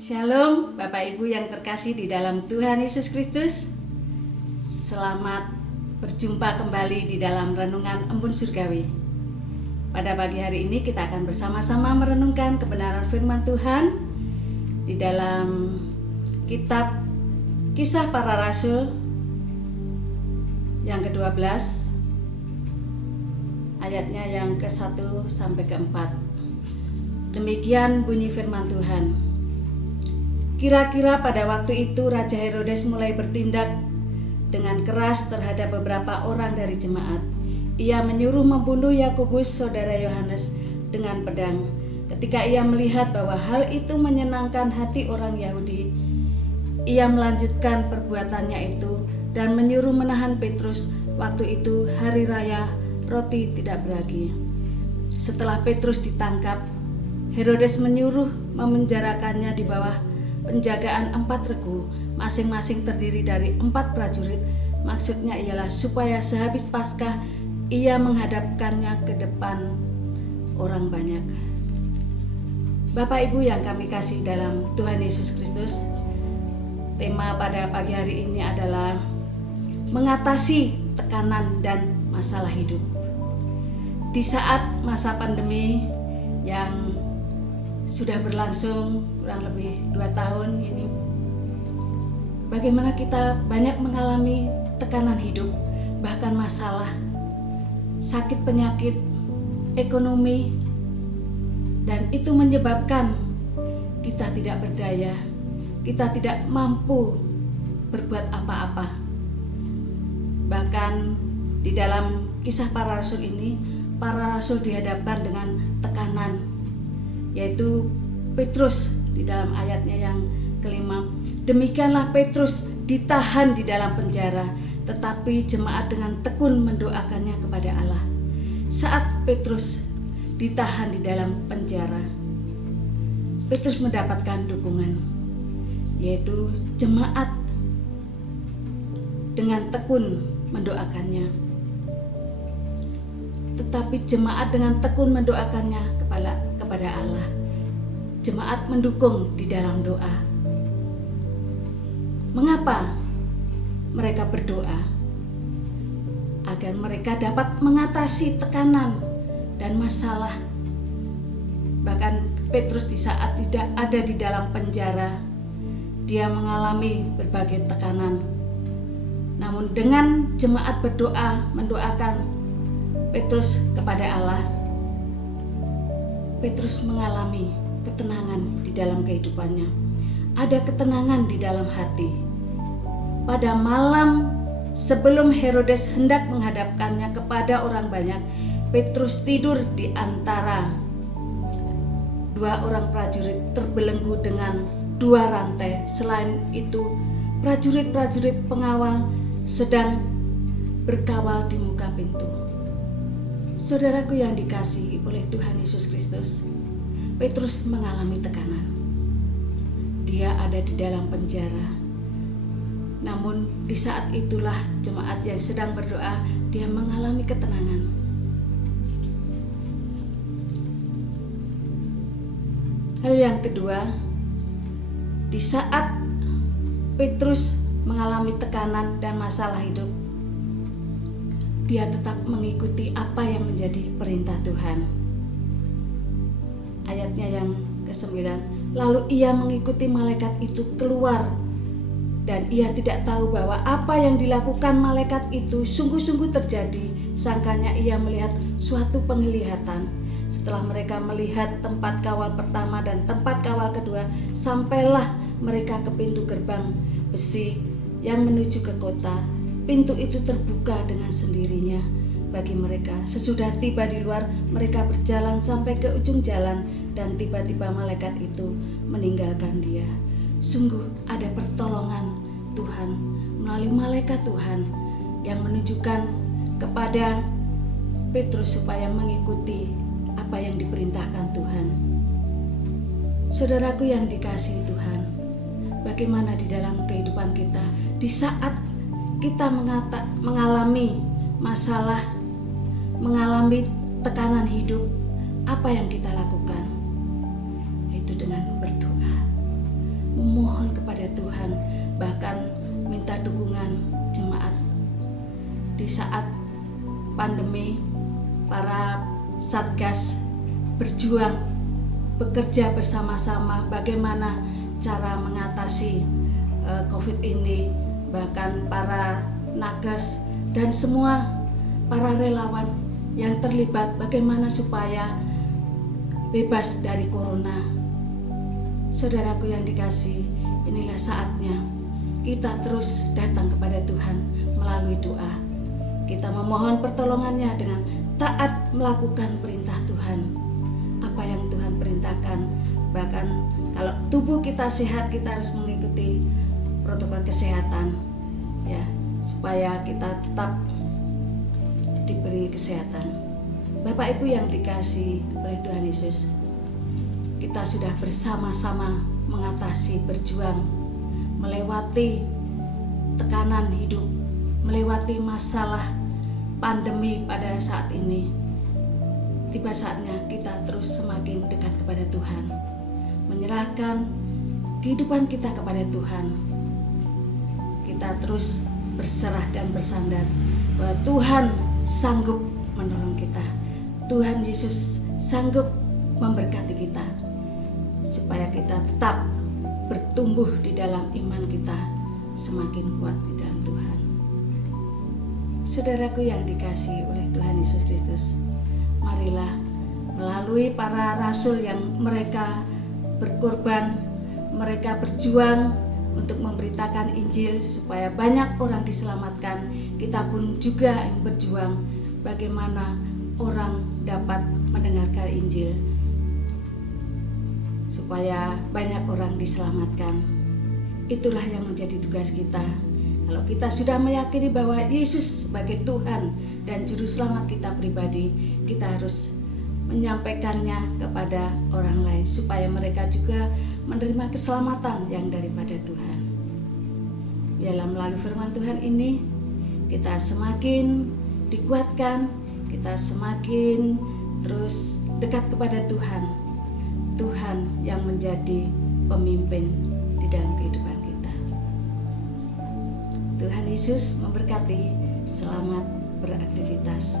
Shalom Bapak Ibu yang terkasih di dalam Tuhan Yesus Kristus. Selamat berjumpa kembali di dalam Renungan Embun Surgawi. Pada pagi hari ini kita akan bersama-sama merenungkan kebenaran firman Tuhan di dalam kitab Kisah Para Rasul yang ke-12 ayatnya yang ke-1 sampai ke-4. Demikian bunyi firman Tuhan. Kira-kira pada waktu itu Raja Herodes mulai bertindak dengan keras terhadap beberapa orang dari jemaat. Ia menyuruh membunuh Yakobus, saudara Yohanes, dengan pedang. Ketika ia melihat bahwa hal itu menyenangkan hati orang Yahudi, ia melanjutkan perbuatannya itu dan menyuruh menahan Petrus. Waktu itu hari raya roti tidak beragi. Setelah Petrus ditangkap, Herodes menyuruh memenjarakannya di bawah penjagaan 4 regu, masing-masing terdiri dari 4 prajurit. Maksudnya ialah supaya sehabis Paskah ia menghadapkannya ke depan orang banyak. Bapak Ibu yang kami kasih dalam Tuhan Yesus Kristus, tema pada pagi hari ini adalah mengatasi tekanan dan masalah hidup. Di saat masa pandemi yang sudah berlangsung kurang lebih 2 tahun ini, bagaimana kita banyak mengalami tekanan hidup, bahkan masalah, sakit penyakit, ekonomi, dan itu menyebabkan kita tidak berdaya, kita tidak mampu berbuat apa-apa. Bahkan di dalam Kisah Para Rasul ini, para rasul dihadapkan dengan tekanan, yaitu Petrus di dalam ayatnya yang ke-5. Demikianlah Petrus ditahan di dalam penjara, tetapi jemaat dengan tekun mendoakannya kepada Allah. Saat Petrus ditahan di dalam penjara, Petrus mendapatkan dukungan, yaitu jemaat dengan tekun mendoakannya. Tetapi jemaat dengan tekun mendoakannya kepada Allah. Jemaat mendukung di dalam doa. Mengapa mereka berdoa? Agar mereka dapat mengatasi tekanan dan masalah. Bahkan Petrus di saat tidak ada di dalam penjara, dia mengalami berbagai tekanan. Namun dengan jemaat berdoa, mendoakan Petrus kepada Allah, Petrus mengalami ketenangan di dalam kehidupannya. Ada ketenangan di dalam hati. Pada malam sebelum Herodes hendak menghadapkannya kepada orang banyak, Petrus tidur di antara 2 orang prajurit terbelenggu dengan 2 rantai. Selain itu, prajurit-prajurit pengawal sedang berkawal di muka pintu. Saudaraku yang dikasihi oleh Tuhan Yesus Kristus, Petrus mengalami tekanan. Dia ada di dalam penjara. Namun di saat itulah jemaat yang sedang berdoa, dia mengalami ketenangan. Hal yang kedua, di saat Petrus mengalami tekanan dan masalah hidup, dia tetap mengikuti apa yang menjadi perintah Tuhan. Ayatnya yang ke-9, lalu ia mengikuti malaikat itu keluar, dan ia tidak tahu bahwa apa yang dilakukan malaikat itu sungguh-sungguh terjadi. Sangkanya ia melihat suatu penglihatan. Setelah mereka melihat tempat kawal pertama dan tempat kawal kedua, sampailah mereka ke pintu gerbang besi yang menuju ke kota. Pintu itu terbuka dengan sendirinya bagi mereka. Sesudah tiba di luar, mereka berjalan sampai ke ujung jalan, dan tiba-tiba malaikat itu meninggalkan dia. Sungguh ada pertolongan Tuhan melalui malaikat Tuhan yang menunjukkan kepada Petrus supaya mengikuti apa yang diperintahkan Tuhan. Saudaraku yang dikasihi Tuhan, bagaimana di dalam kehidupan kita di saat kita mengalami masalah, mengalami tekanan hidup, apa yang kita lakukan? Yaitu dengan berdoa. minta dukungan jemaat. Di saat pandemi, para satgas berjuang, bekerja bersama-sama bagaimana cara mengatasi COVID ini. Bahkan para nakes dan semua para relawan yang terlibat bagaimana supaya bebas dari corona. Saudaraku yang dikasihi, inilah saatnya kita terus datang kepada Tuhan melalui doa. Kita memohon pertolongannya dengan taat melakukan perintah Tuhan. Apa yang Tuhan perintahkan. Bahkan kalau tubuh kita sehat, kita harus mengikuti protokol kesehatan, ya, supaya kita tetap diberi kesehatan. Bapak Ibu yang dikasihi oleh Tuhan Yesus, kita sudah bersama-sama mengatasi, berjuang, melewati tekanan hidup, melewati masalah pandemi pada saat ini. Tiba saatnya kita terus semakin dekat kepada Tuhan, menyerahkan kehidupan kita kepada Tuhan. Kita terus berserah dan bersandar bahwa Tuhan sanggup menolong kita. Tuhan Yesus sanggup memberkati kita supaya kita tetap bertumbuh di dalam iman kita, semakin kuat di dalam Tuhan. Saudaraku yang dikasihi oleh Tuhan Yesus Kristus, marilah melalui para rasul yang mereka berkorban, mereka berjuang untuk memberitakan Injil supaya banyak orang diselamatkan. Kita pun juga yang berjuang bagaimana orang dapat mendengarkan Injil supaya banyak orang diselamatkan. Itulah yang menjadi tugas kita. Kalau kita sudah meyakini bahwa Yesus sebagai Tuhan dan Juru Selamat kita pribadi, kita harus menyampaikannya kepada orang lain supaya mereka juga menerima keselamatan yang daripada Tuhan. Biarlah melalui firman Tuhan ini kita semakin dikuatkan, kita semakin terus dekat kepada Tuhan. Tuhan yang menjadi pemimpin di dalam kehidupan kita. Tuhan Yesus memberkati. Selamat beraktivitas.